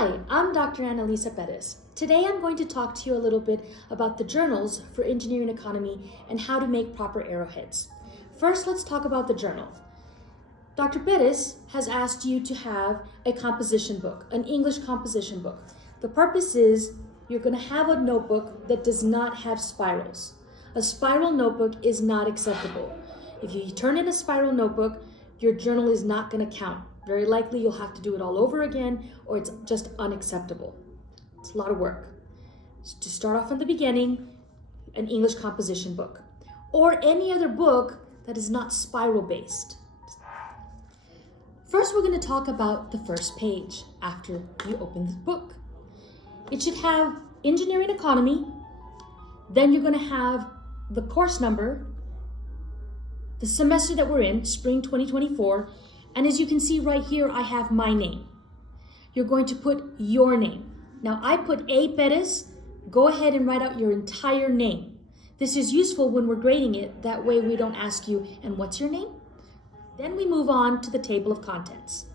Hi, I'm Dr. Annalisa Perez. Today I'm going to talk to you a little bit about the journals for engineering economy and how to make proper arrowheads. First, let's talk about the journal. Dr. Perez has asked you to have a composition book, an English composition book. The purpose is you're going to have a notebook that does not have spirals. A spiral notebook is not acceptable. If you turn in a spiral notebook, your journal is not going to count. Very likely you'll have to do it all over again, or it's just unacceptable. It's a lot of work. So to start off from the beginning, an English composition book, or any other book that is not spiral based. First, we're going to talk about the first page after you open the book. It should have engineering economy, then you're going to have the course number, the semester that we're in, spring 2024, and as you can see right here, I have my name. You're going to put your name. Now I put A. Perez. Go ahead and write out your entire name. This is useful when we're grading it. That way we don't ask you, and what's your name? Then we move on to the table of contents.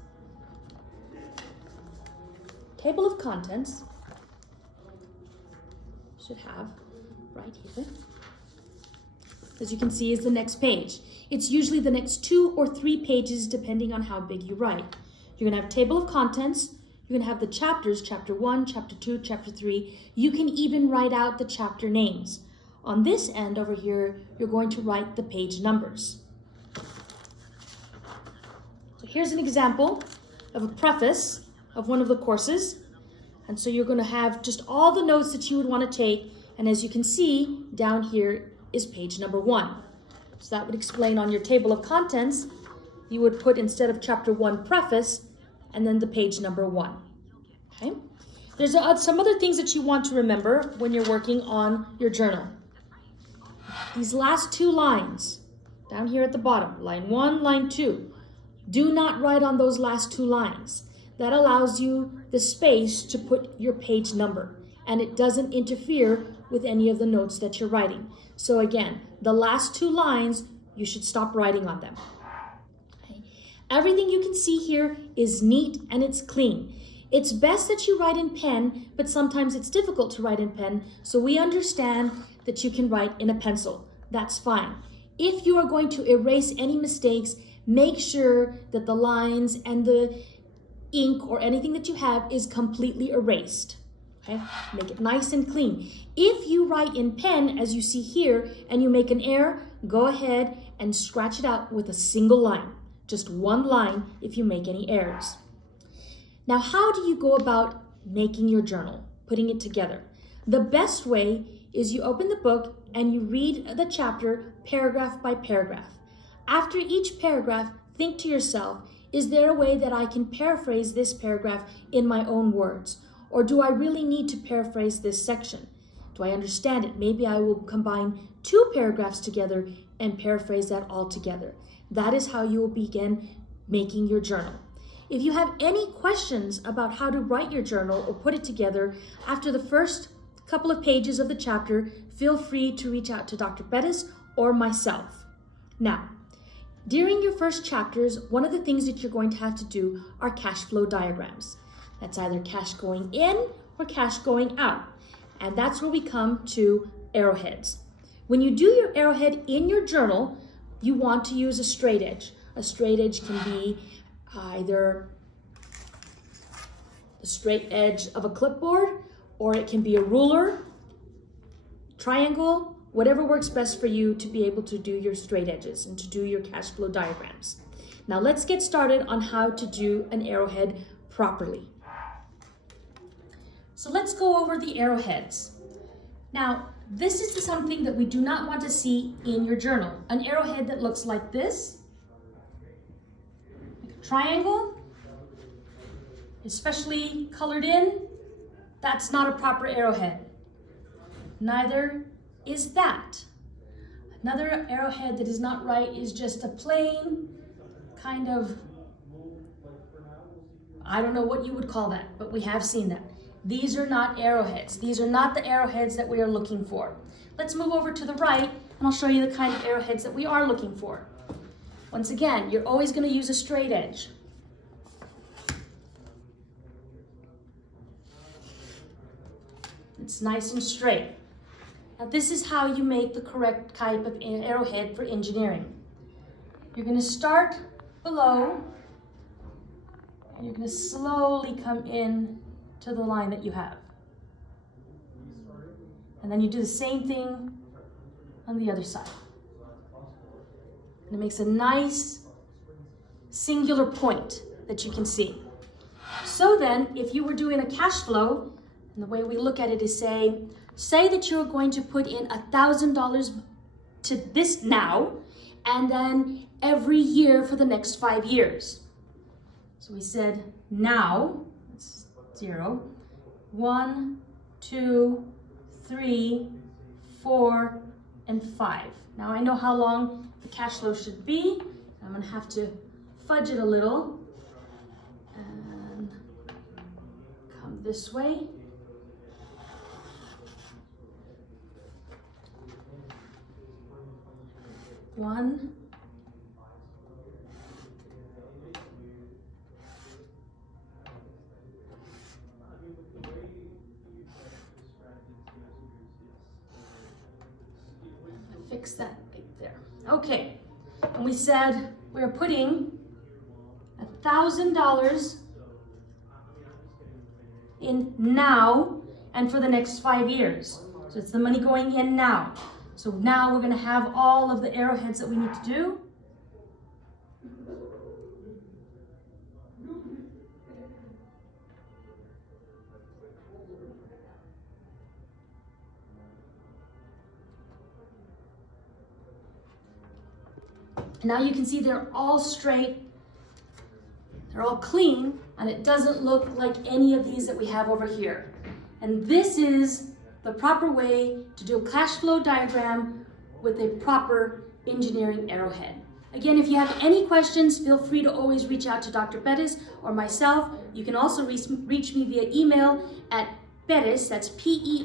Table of contents should have right here, as you can see, is the next page. It's usually the next 2 or 3 pages depending on how big you write. You're going to have a table of contents. You're going to have the chapters, chapter 1, chapter 2, chapter 3. You can even write out the chapter names. On this end over here, you're going to write the page numbers. So here's an example of a preface of one of the courses. And so you're going to have just all the notes that you would want to take. And as you can see, down here is page number 1. So that would explain on your table of contents, you would put instead of chapter 1 preface and then the page number 1. Okay? There's some other things that you want to remember when you're working on your journal. These last 2 lines down here at the bottom, line 1, line 2, do not write on those last 2 lines. That allows you the space to put your page number, and it doesn't interfere with any of the notes that you're writing. So again, the last 2 lines, you should stop writing on them. Okay. Everything you can see here is neat and it's clean. It's best that you write in pen, but sometimes it's difficult to write in pen, so we understand that you can write in a pencil. That's fine. If you are going to erase any mistakes, make sure that the lines and the ink or anything that you have is completely erased. Okay? Make it nice and clean. If you write in pen, as you see here, and you make an error, go ahead and scratch it out with a single line. Just 1 line if you make any errors. Now, how do you go about making your journal, putting it together? The best way is you open the book and you read the chapter paragraph by paragraph. After each paragraph, think to yourself, is there a way that I can paraphrase this paragraph in my own words? Or do I really need to paraphrase this section? Do I understand it? Maybe I will combine 2 paragraphs together and paraphrase that all together. That is how you will begin making your journal. If you have any questions about how to write your journal or put it together after the first couple of pages of the chapter, feel free to reach out to Dr. Perez or myself. Now, during your first chapters, one of the things that you're going to have to do are cash flow diagrams. That's either cash going in or cash going out. And that's where we come to arrowheads. When you do your arrowhead in your journal, you want to use a straight edge. A straight edge can be either the straight edge of a clipboard, or it can be a ruler, triangle, whatever works best for you to be able to do your straight edges and to do your cash flow diagrams. Now let's get started on how to do an arrowhead properly. So let's go over the arrowheads. Now, this is something that we do not want to see in your journal. An arrowhead that looks like this, like a triangle, especially colored in, that's not a proper arrowhead. Neither is that. Another arrowhead that is not right is just a plain kind of, I don't know what you would call that, but we have seen that. These are not arrowheads. These are not the arrowheads that we are looking for. Let's move over to the right and I'll show you the kind of arrowheads that we are looking for. Once again, you're always going to use a straight edge. It's nice and straight. Now this is how you make the correct type of arrowhead for engineering. You're going to start below, and you're going to slowly come in to the line that you have. And then you do the same thing on the other side. And it makes a nice singular point that you can see. So then, if you were doing a cash flow, and the way we look at it is say that you're going to put in $1,000 to this now, and then every year for the next 5 years. So we said now, it's 0, 1, 2, 3, 4, and 5. Now I know how long the cash flow should be. I'm going to have to fudge it a little and come this way. One, fix that right there. Okay, and we said we're putting $1,000 in now and for the next 5 years. So it's the money going in now. So now we're going to have all of the arrowheads that we need to do. Now you can see they're all straight, they're all clean, and it doesn't look like any of these that we have over here. And this is the proper way to do a cash flow diagram with a proper engineering arrowhead. Again, if you have any questions, feel free to always reach out to Dr. Perez or myself. You can also reach me via email at Perez, that's Perez,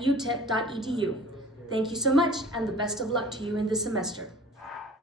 @utep.edu. Thank you so much, and the best of luck to you in this semester.